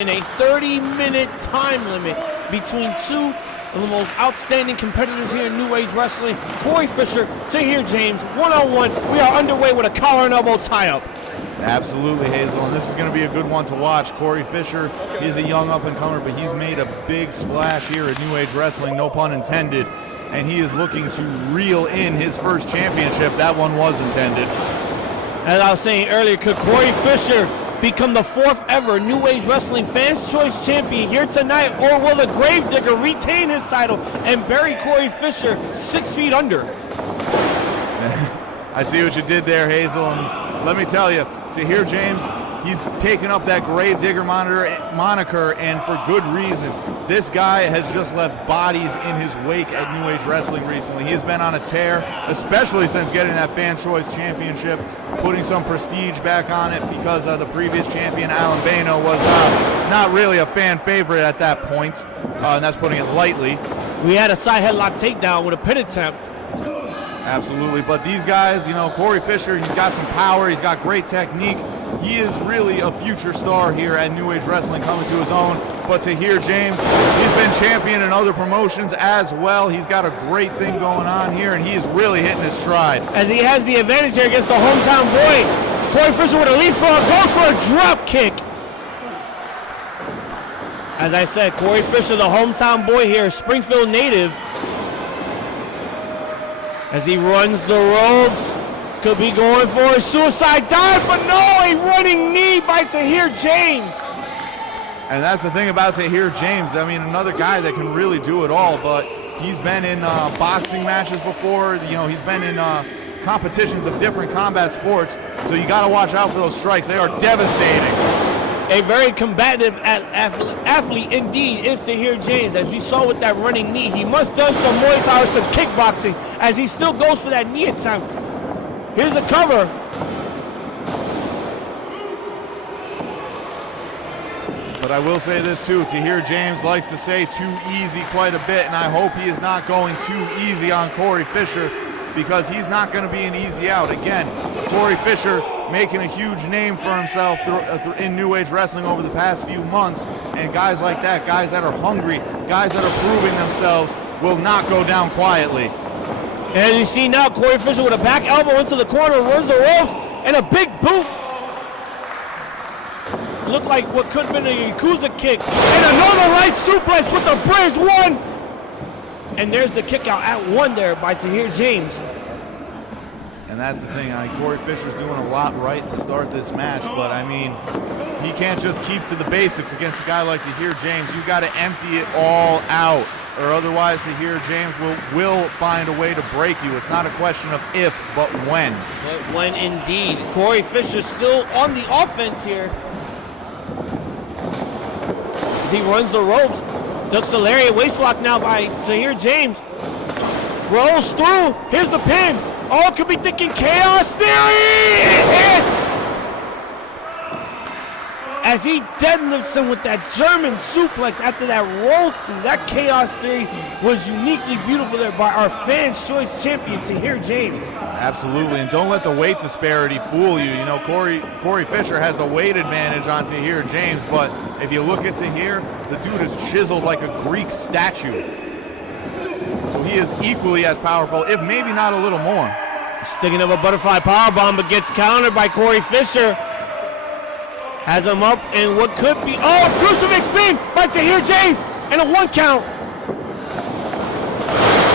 in a 30-minute time limit between two of the most outstanding competitors here in New Age Wrestling. Corey Fisher, Tahir James, one-on-one. We are underway with a collar and elbow tie-up. Absolutely, Hazel, and this is going to be a good one to watch. Corey Fisher, he's a young up-and-comer, but he's made a big splash here at New Age Wrestling, no pun intended, and he is looking to reel in his first championship. That one was intended. As I was saying earlier, could Corey Fisher become the fourth ever New Age Wrestling Fans' Choice Champion here tonight, or will the Gravedigger retain his title and bury Corey Fisher 6 feet under? I see what you did there, Hazel, and let me tell you, Tahir James, he's taken up that Gravedigger moniker, and for good reason. This guy has just left bodies in his wake at New Age Wrestling recently. He has been on a tear, especially since getting that Fan Choice Championship, putting some prestige back on it because the previous champion, Alan Bano, was not really a fan favorite at that point, and that's putting it lightly. We had a side headlock takedown with a pin attempt. Absolutely, but these guys, you know, Corey Fisher, he's got some power, he's got great technique. He is really a future star here at New Age Wrestling, coming to his own. But Tahir James, he's been champion in other promotions as well. He's got a great thing going on here, and he is really hitting his stride. As he has the advantage here against the hometown boy, Corey Fisher with a leapfrog goes for a drop kick. As I said, Corey Fisher, the hometown boy here, Springfield native. As he runs the ropes, could be going for a suicide dive, but no, a running knee by Tahir James. And that's the thing about Tahir James. I mean, another guy that can really do it all, but he's been in boxing matches before. You know, he's been in competitions of different combat sports, so you got to watch out for those strikes. They are devastating. A very combative athlete indeed is Tahir James. As we saw with that running knee, he must have done some Muay Thai or some kickboxing, as he still goes for that knee attempt. Here's the cover. But I will say this too, Tahir James likes to say too easy quite a bit, and I hope he is not going too easy on Corey Fisher, because he's not going to be an easy out. Again, Corey Fisher making a huge name for himself in New Age Wrestling over the past few months, and guys like that, guys that are hungry, guys that are proving themselves, will not go down quietly. And as you see now, Corey Fisher with a back elbow into the corner, runs the ropes, and a big boot. Looked like what could have been a Yakuza kick. And another right suplex with the bridge, one. And there's the kick out at one there by Tahir James. And that's the thing, Corey Fisher's doing a lot right to start this match, but I mean, he can't just keep to the basics against a guy like Tahir James. You got to empty it all out, or otherwise Tahir James will find a way to break you. It's not a question of if, but when. But when indeed. Corey Fisher still on the offense here. As he runs the ropes, ducks a lariat, waistlock now by Tahir James. Rolls through, here's the pin. Oh, could be thinking chaos theory! It hits! As he deadlifts him with that German suplex after that roll through. That chaos theory was uniquely beautiful there by our Fans' Choice champion, Tahir James. Absolutely, and don't let the weight disparity fool you. You know, Corey Fisher has the weight advantage on Tahir James, but if you look at Tahir, the dude is chiseled like a Greek statue. So he is equally as powerful, if maybe not a little more. Sticking up a butterfly powerbomb, but gets countered by Corey Fisher. Has him up in what could be, crucifix pin by Tahir James, and a 1 count.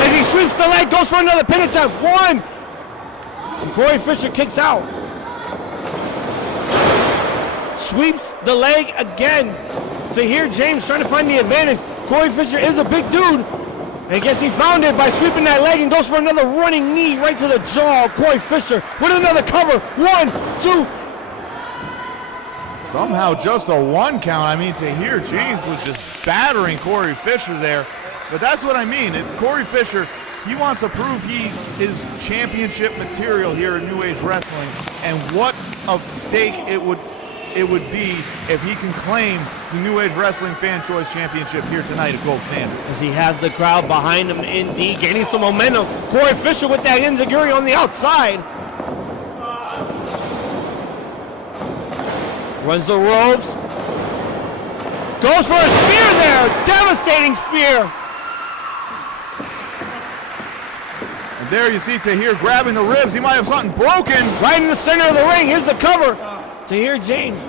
As he sweeps the leg, goes for another pin attempt, 1. And Corey Fisher kicks out. Sweeps the leg again. Tahir James trying to find the advantage. Corey Fisher is a big dude. And I guess he found it by sweeping that leg and goes for another running knee right to the jaw. Corey Fisher with another cover. 1, 2. Somehow just a 1 count. I mean, Tahir James was just battering Corey Fisher there. But that's what I mean. Corey Fisher, he wants to prove he is championship material here in New Age Wrestling. And what a stake it would be if he can claim the New Age Wrestling Fan Choice Championship here tonight at Gold Standard. As he has the crowd behind him indeed, gaining some momentum. Corey Fisher with that enziguri on the outside. Runs the ropes. Goes for a spear there. Devastating spear. And there you see Tahir grabbing the ribs. He might have something broken. Right in the center of the ring. Here's the cover. Tahir James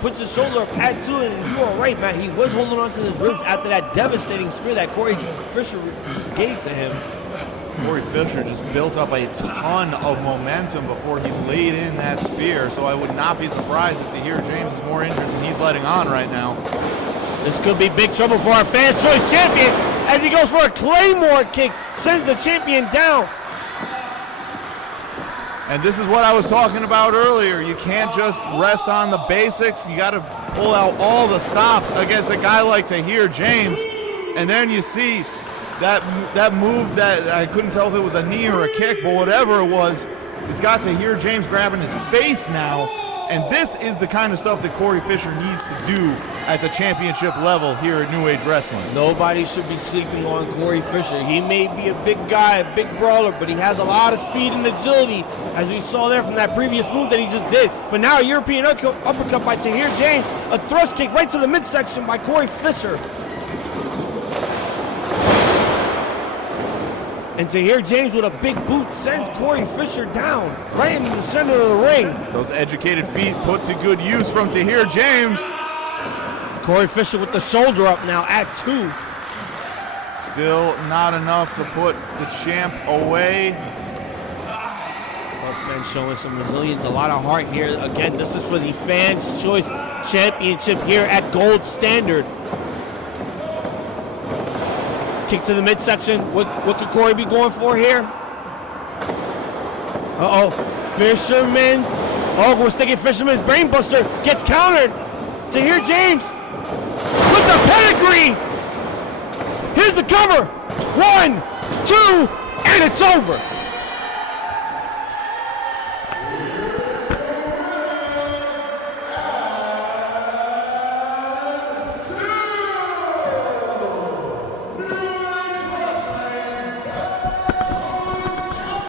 puts his shoulder up at 2, and you are right, Matt. He was holding on to his ribs after that devastating spear that Corey Fisher gave to him. Corey Fisher just built up a ton of momentum before he laid in that spear, so I would not be surprised if Tahir James is more injured than he's letting on right now. This could be big trouble for our fans' choice champion as he goes for a Claymore kick, sends the champion down. And this is what I was talking about earlier. You can't just rest on the basics. You got to pull out all the stops against a guy like Tahir James. And then you see that move that I couldn't tell if it was a knee or a kick, but whatever it was, it's got Tahir James grabbing his face now. And this is the kind of stuff that Corey Fisher needs to do at the championship level here at New Age Wrestling. Nobody should be sleeping on Corey Fisher. He may be a big guy, a big brawler, but he has a lot of speed and agility, as we saw there from that previous move that he just did. But now a European uppercut by Tahir James, a thrust kick right to the midsection by Corey Fisher. And Tahir James with a big boot sends Corey Fisher down right into the center of the ring. Those educated feet put to good use from Tahir James. Corey Fisher with the shoulder up now at 2. Still not enough to put the champ away. Both men showing some resilience, a lot of heart here. Again, this is for the Fans' Choice Championship here at Gold Standard. Kick to the midsection. What could Corey be going for here? Uh-oh. Fisherman's. Oh, we're sticking Fisherman's Brainbuster. Gets countered. Tahir James with the pedigree. Here's the cover. 1, 2, and it's over.